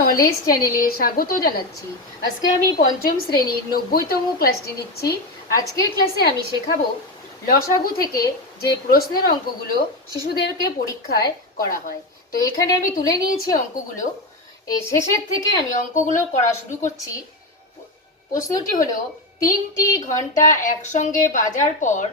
Knowledge চ্যানেলে স্বাগত জানাচ্ছি। আজকে আমি পঞ্চম শ্রেণীর 90তম ক্লাসটি নিচ্ছি। আজকের ক্লাসে আমি শেখাবো লসাগু থেকে যে প্রশ্নের অঙ্কগুলো শিশুদেরকে পরীক্ষায় করা হয়। তো এখানে আমি তুলে নিয়েছি অঙ্কগুলো। এই শেষের থেকে আমি অঙ্কগুলো করা শুরু করছি। প্রশ্নটি হলো, 3টি ঘন্টা একসঙ্গে বাজার পর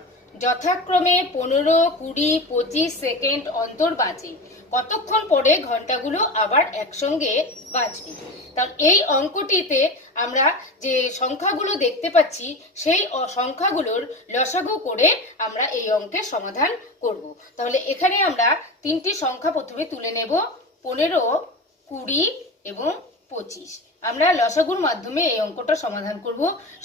যথাক্রমে 15, 20, 25 সেকেন্ড অন্তর বাজে। কতক্ষণ পরে ঘন্টাগুলো আবার একসঙ্গে বাজবে? তাহলে এই অঙ্কটিতে আমরা যে সংখ্যাগুলো দেখতে পাচ্ছি সেই সংখ্যাগুলোর লসাগু করে আমরা এই অঙ্কের সমাধান করব। তাহলে এখানে আমরা 3টি সংখ্যা প্রথমে তুলে নেব, 15, 20 এবং 25। আমরা লসাগুর মাধ্যমে এই অঙ্কটা সমাধান করব।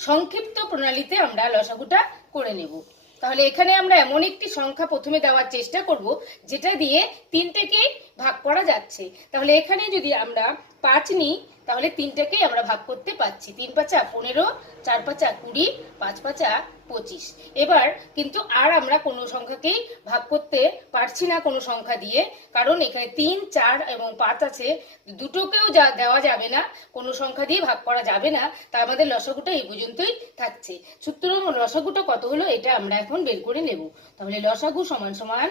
সংক্ষিপ্ত প্রণালীতে আমরা লসাগুটা করে নেব। তাহলে এখানে আমরা এমন একটি সংখ্যা প্রথমে দেওয়ার চেষ্টা করব যেটা দিয়ে 3টেকেই ভাগ করা যাচ্ছে। তাহলে এখানে যদি আমরা 5 নিই তাহলে 3টেকেই আমরা ভাগ করতে পারছি। 3 5 15, 4 5 20, 5 5 25। এবার কিন্তু আর আমরা কোনো সংখ্যাকেই ভাগ করতে পারছি না কোনো সংখ্যা দিয়ে, কারণ এখানে 3, 4 এবং 5 আছে, দুটোকেও দেওয়া যাবে না, কোনো সংখ্যা দিয়ে ভাগ করা যাবে না। তা আমাদের লসাগুটা এই পর্যন্তই থাকছে। সুতরাং লসাগুটা কত হলো এটা আমরা এখন বের করে নেব। তাহলে লসাগু সমান সমান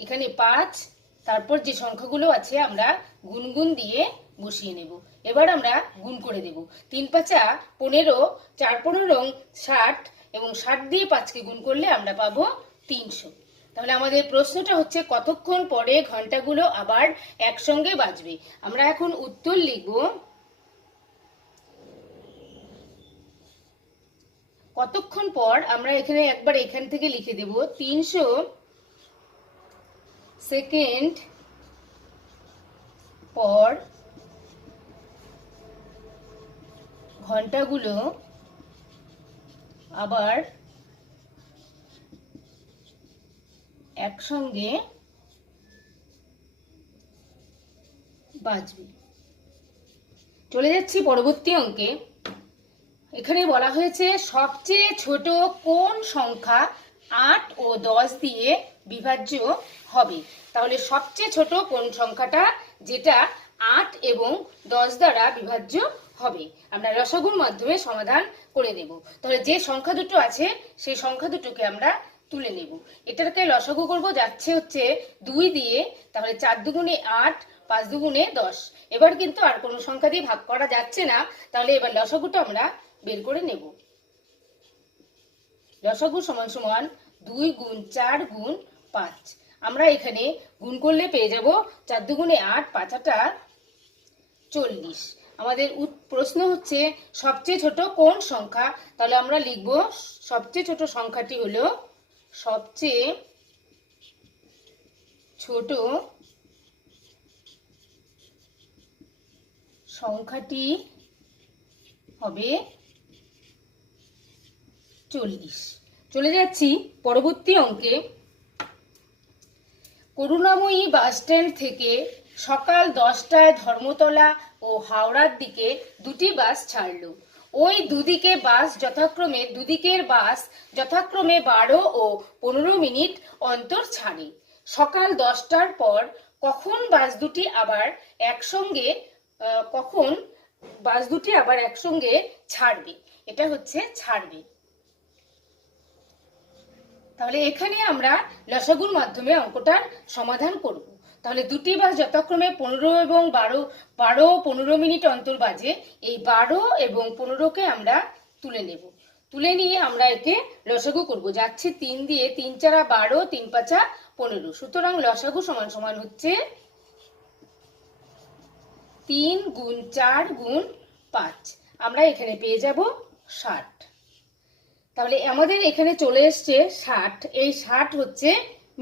এখানে 5, তারপর যে সংখ্যাগুলো আছে আমরা গুণ দিয়ে বসিয়ে নেব। এবার আমরা গুণ করে দেব। 3 5 15, 4 15 60 এবং 60 দিয়ে 5কে গুণ করলে আমরা পাবো 300। তাহলে আমাদের প্রশ্নটা হচ্ছে কতক্ষণ পরে ঘন্টাগুলো আবার একসঙ্গে বাজবে। আমরা এখন উত্তর লিখব। কতক্ষণ পর আমরা এখানে একবার এখান থেকে লিখে দেব 300 সেকেন্ড পর ঘন্টাগুলো আবার একসঙ্গে বাজবে। চলে যাচ্ছি পরবর্তী অঙ্কে। এখানে বলা হয়েছে সবচেয়ে ছোট কোন সংখ্যা 8 ও 10 দিয়ে বিভাজ্য হবে। তাহলে সবচেয়ে ছোট কোন সংখ্যাটা যেটা 8 এবং 10 দ্বারা বিভাজ্য হবে, আমরা লসাগুর মাধ্যমে সমাধান করে নেব। তাহলে যে সংখ্যা দুটো আছে সেই সংখ্যা দুটোকে আমরা তুলে নেব। এটাকে লসাগু করব, যাচ্ছে হচ্ছে 2 দিয়ে। তাহলে 4 দুগুণে 8, 5 দুগুণে 10। এবার কিন্তু আর কোনো সংখ্যা দিয়ে ভাগ করা যাচ্ছে না, তাহলে এবার লসাগুটা আমরা বের করে নেব। লসাগু সমান সমান 2 গুণ 4 গুণ 5। আমরা এখানে গুণ করলে পেয়ে যাব 4 দুগুণে 8, 5 8 40। আমাদের প্রশ্ন হচ্ছে সবচেয়ে ছোট কোন সংখ্যা। তাহলে আমরা লিখব সবচেয়ে ছোট সংখ্যাটি হলো, সবচেয়ে ছোট সংখ্যাটি হবে 40। চলে যাচ্ছি পরবর্তী অঙ্কে। করুণাময়ী বাসস্ট্যান্ড থেকে সকাল 10টায় ধর্মতলা ও হাওড়ার দিকে 2টি বাস ছাড়লো। ওই দুদিকের বাস যথাক্রমে 12 ও 15 মিনিট অন্তর ছাড়ে। সকাল 10টার পর কখন বাস দুটি আবার একসঙ্গে ছাড়বে? এটা হচ্ছে ছাড়বে। তাহলে এখানে আমরা লসাগুর মাধ্যমে অঙ্কটার সমাধান করব। তাহলে দুটি বাস যথাক্রমে 15 এবং 12 মিনিট অন্তর বাজে। এই 12 এবং 15কে আমরা তুলে নেব। তুলে নিয়ে আমরা একে লসাগু করব। যাচ্ছে 3 দিয়ে, 3 4 12, 3 5 15। সুতরাং লসাগু সমান সমান হচ্ছে 3 গুণ 4 গুণ 5। আমরা এখানে পেয়ে যাব 60। তাহলে আমাদের এখানে চলে এসছে 60। এই 60 হচ্ছে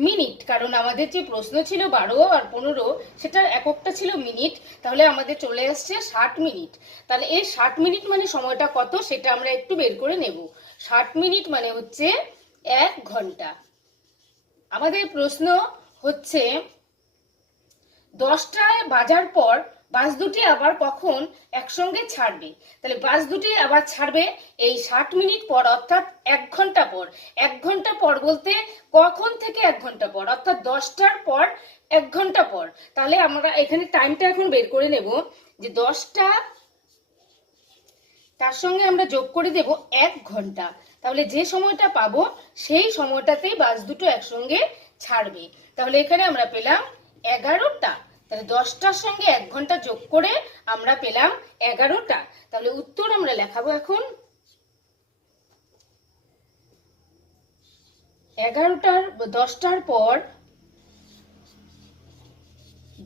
মিনিট, কারণ আমাদের যে প্রশ্ন ছিল 12 আর 15 সেটা এককটা ছিল মিনিট। তাহলে আমাদের চলে আসছে 60 মিনিট। তাহলে এই 60 মিনিট মানে সময়টা কত সেটা আমরা একটু বের করে নেব। 60 মিনিট মানে হচ্ছে 1 ঘন্টা। আমাদের প্রশ্ন হচ্ছে 10টায় বাজার পর বাস দুটি আবার কখন একসঙ্গে ছাড়বে। তাহলে বাস দুটি আবার ছাড়বে এই 60 মিনিট পর, অর্থাৎ 1 ঘন্টা পর। 1 ঘন্টা পর বলতে কখন থেকে 1 ঘন্টা পর, অর্থাৎ 10টার পর 1 ঘন্টা পর। তাহলে আমরা এখানে টাইমটা এখন বের করে নেব যে 10টা, তার সঙ্গে আমরা যোগ করে দেব 1 ঘন্টা। তাহলে যে সময়টা পাবো সেই সময়টাতেই বাস দুটো একসঙ্গে ছাড়বে। তাহলে এখানে আমরা পেলাম 11টা। তাহলে 10টার সঙ্গে 1 ঘন্টা যোগ করে আমরা পেলাম 11টা। তাহলে উত্তর আমরা লেখাবো এখন 11টার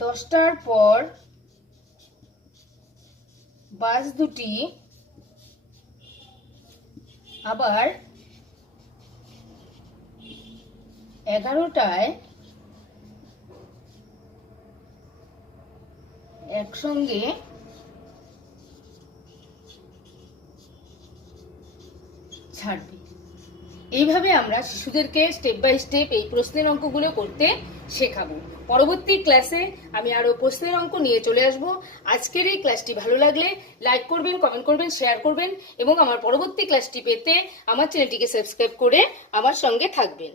10টার পর বাস দুটি আবার 11টায় একসঙ্গে ছাড়বে। এইভাবে আমরা শিশুদেরকে স্টেপ বাই স্টেপ এই প্রশ্নের অঙ্কগুলো করতে শেখাবো। পরবর্তী ক্লাসে আমি আরো প্রশ্নের অঙ্ক নিয়ে চলে আসব। আজকের এই ক্লাসটি ভালো লাগলে লাইক করবেন, কমেন্ট করবেন, শেয়ার করবেন এবং আমার পরবর্তী ক্লাসটি পেতে আমার চ্যানেলটিকে সাবস্ক্রাইব করে আমার সঙ্গে থাকবেন।